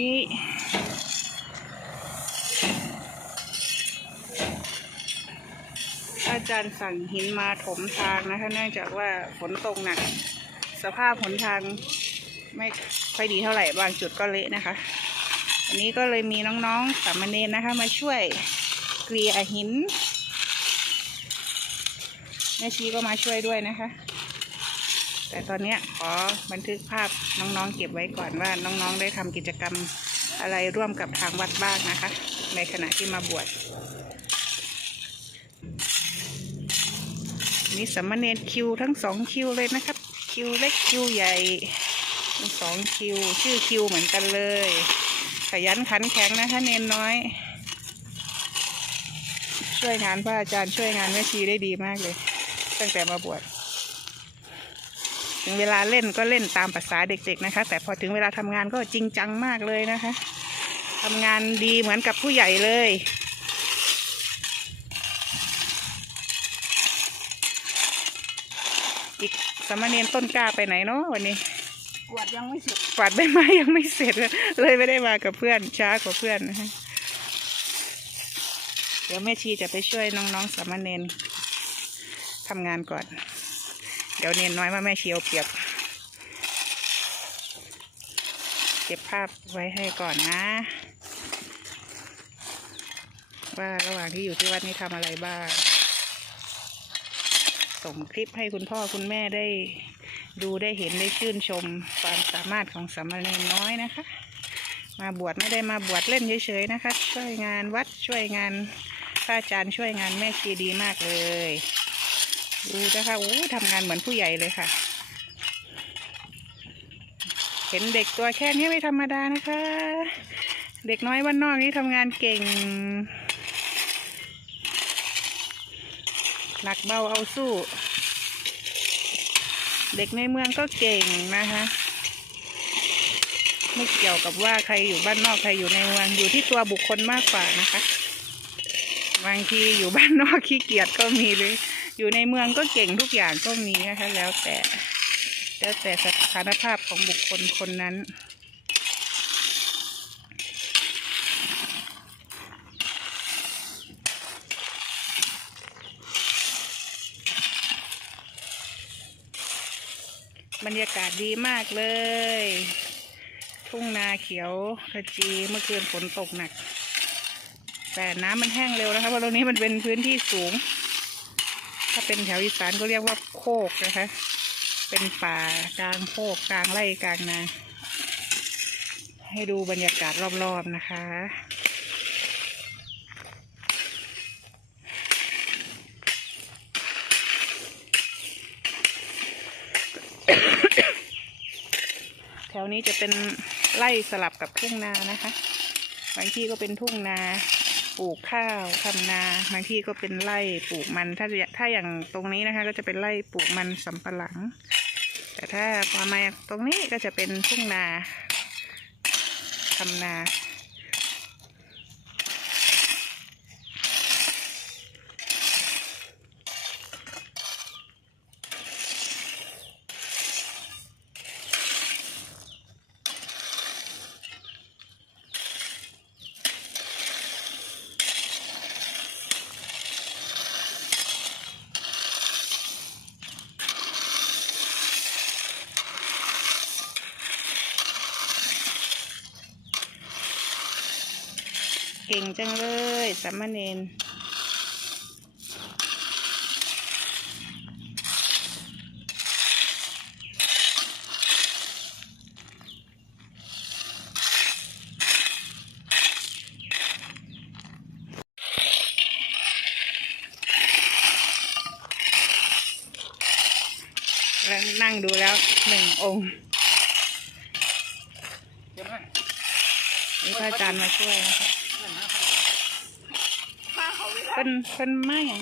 นี้ อาจารย์สั่งหินมาถมทางนะคะ เนื่องจากว่าฝนตกหนัก สภาพหนทางไม่ค่อยดีเท่าไหร่บางจุดก็เละนะคะวันนี้ก็เลยมีน้องๆสามเณรนะคะ มาช่วยเกลี่ยหินแม่ชีก็มาช่วยด้วยนะคะ แต่ตอนนี้ขอบันทึกภาพน้องๆ เก็บไว้ก่อนว่าน้องๆ ได้ทำกิจกรรมอะไรร่วมกับทางวัดบ้างนะคะ ในขณะที่มาบวชมีสามเณรคิวทั้งสองคิวเลยนะครับ คิวเล็กคิวใหญ่ทั้งสองคิว ชื่อคิวเหมือนกันเลยขยันขันแข็งนะคะเนนน้อย ช่วยงานพระอาจารย์ช่วยงานแม่ชีได้ดีมากเลย ตั้งแต่มาบวช ถึงเวลาเล่นก็เล่นตามภาษาเด็ก ๆนะคะ แต่พอถึงเวลาทำงานก็จริงจังมากเลยนะคะทำงานดีเหมือนกับผู้ใหญ่เลยอีกสามเณรต้นกล้าไปไหนเนาะวันนี้กวดยังไม่เสร็จกวาดใบไม้ยังไม่เสร็จเลยไม่ได้มากับเพื่อนช้ากว่าเพื่อนนะคะเดี๋ยวแม่ชีจะไปช่วยน้องๆสามเณรทำงานก่อน เดี๋ยวเนนน้อยมาแม่เชีเอาเปียบเก็บภาพไว้ให้ก่อนนะ ว่าระหว่างที่อยู่ที่วัดนี้ทำอะไรบ้าง ส่งคลิปให้คุณพ่อคุณแม่ได้ดูได้เห็นได้ชื่นชมความสามารถของสามเณรน้อยนะคะ มาบวชไม่ได้มาบวชเล่นเฉยๆนะคะ ช่วยงานวัดช่วยงานพระอาจารย์ช่วยงานแม่ชีดีมากเลย ดูนะคะโอ้ทำงานเหมือนผู้ใหญ่เลยค่ะ เห็นเด็กตัวแค่นี้ไม่ธรรมดานะคะ เด็กน้อยบ้านนอกนี่ทำงานเก่ง หนักเบาเอาสู้ เด็กในเมืองก็เก่งนะคะไม่เกี่ยวกับว่าใครอยู่บ้านนอกใครอยู่ในเมืองอยู่ที่ตัวบุคคลมากกว่านะคะ บางทีอยู่บ้านนอกขี้เกียจก็มีหรือ อยู่ในเมืองก็เก่งทุกอย่างก็มีนะคะแล้วแต่แล้วแต่สถานภาพของบุคคลคนนั้น บรรยากาศดีมากเลย ทุ่งนาเขียวขจีเมื่อคืนฝนตกหนัก แต่น้ำมันแห้งเร็วนะคะเพราะตรงนี้มันเป็นพื้นที่สูง ถ้าเป็นแถวอีสานก็เรียกว่าโคกนะคะ เป็นป่ากลางโคกกลางไร่กลางนา ให้ดูบรรยากาศรอบๆนะคะแถวนี้จะเป็นไร่สลับกับทุ่งนานะคะ บางที่ก็เป็นทุ่งนา ปลูกข้าวทำนาบางที่ก็เป็นไร่ปลูกมัน ถ้าจะถ้าอย่างตรงนี้นะคะ ก็จะเป็นไร่ปลูกมันสำปะหลัง แต่ถ้าพอมาตรงนี้ก็จะเป็นทุ่งนาทำนา ก่งจังเลยสามเณรแล้วนั่งดูแล้วหนึ่งองค์เดี๋ยวนะนี่พระอาจารย์มาช่วยนะคะข้า เขาเวลาเป็นเป็นไม่อย่าง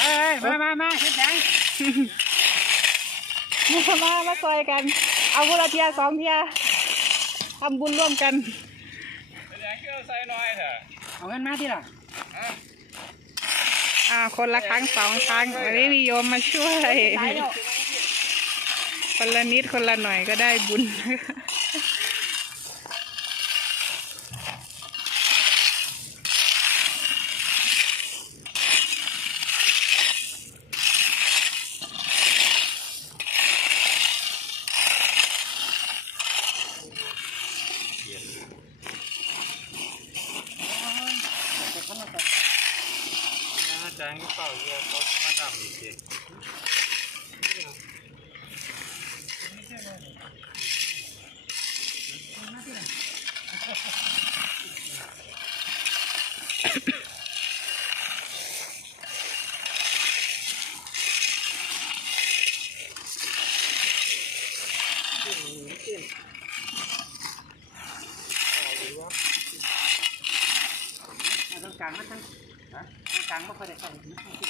เอ้ยมามามาเฮ็ดหยังมามามาซอยกัน เอาคนละเทียสองเทียทำบุญร่วมกันเป็นอย่างที่เราใส่น้อยเถอะเอาเงินมาที่ล่ะอ่าคนละครั้งสองครั้งวันนี้นิยมมาช่วย ตายแล้ว คนละนิดคนละหน่อยก็ได้บุญ งที่เป่าเยอะเขามาดำอีกที มาตรงกลางมันทั้ งฮะตังค์ไม่ค่อยได้ใส่มันทั้งที่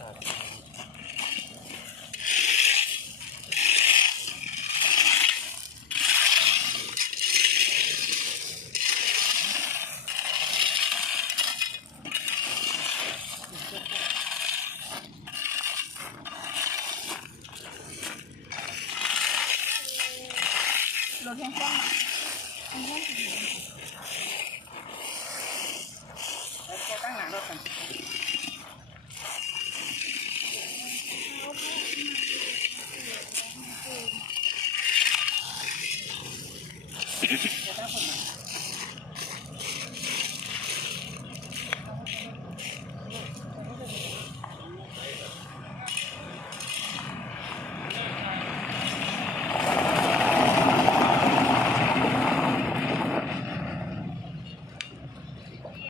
รถแห้ง กล้องแล้